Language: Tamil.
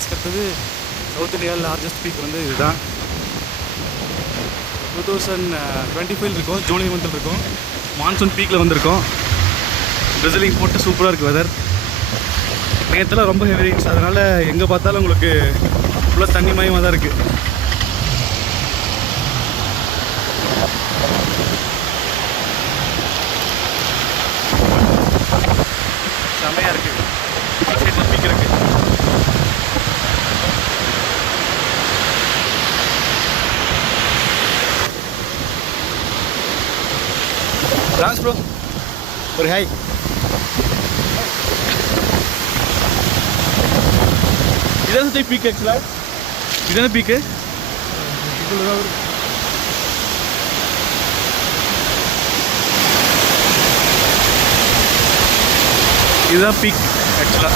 ஹிமாலயாஸ்க்கு அடுத்தது சவுத் இந்தியாவில் லார்ஜஸ்ட் பீக் வந்து இதுதான். 2025 இருக்கும், ஜூலை மந்தில் இருக்கும். மான்சூன் பீக்கில் வந்திருக்கோம். ட்ரிசலிங் போட்டு சூப்பராக இருக்குது வெதர். நேற்றுலாம் ரொம்ப ஹெவி ரெயின்ஸ், அதனால் எங்கே பார்த்தாலும் உங்களுக்கு ஃபுல்லாக தண்ணி மயமாக தான் இருக்குது. செமையாக இருக்குது. பீக் இருக்குது. டான்ஸ் ப்ரோ, ஒரு ஹாய். இதான் சுற்றி பீக் ஆக்சுவலாக. இதான பீக்கு. இதுதான் பீக் ஆக்சுவலாக.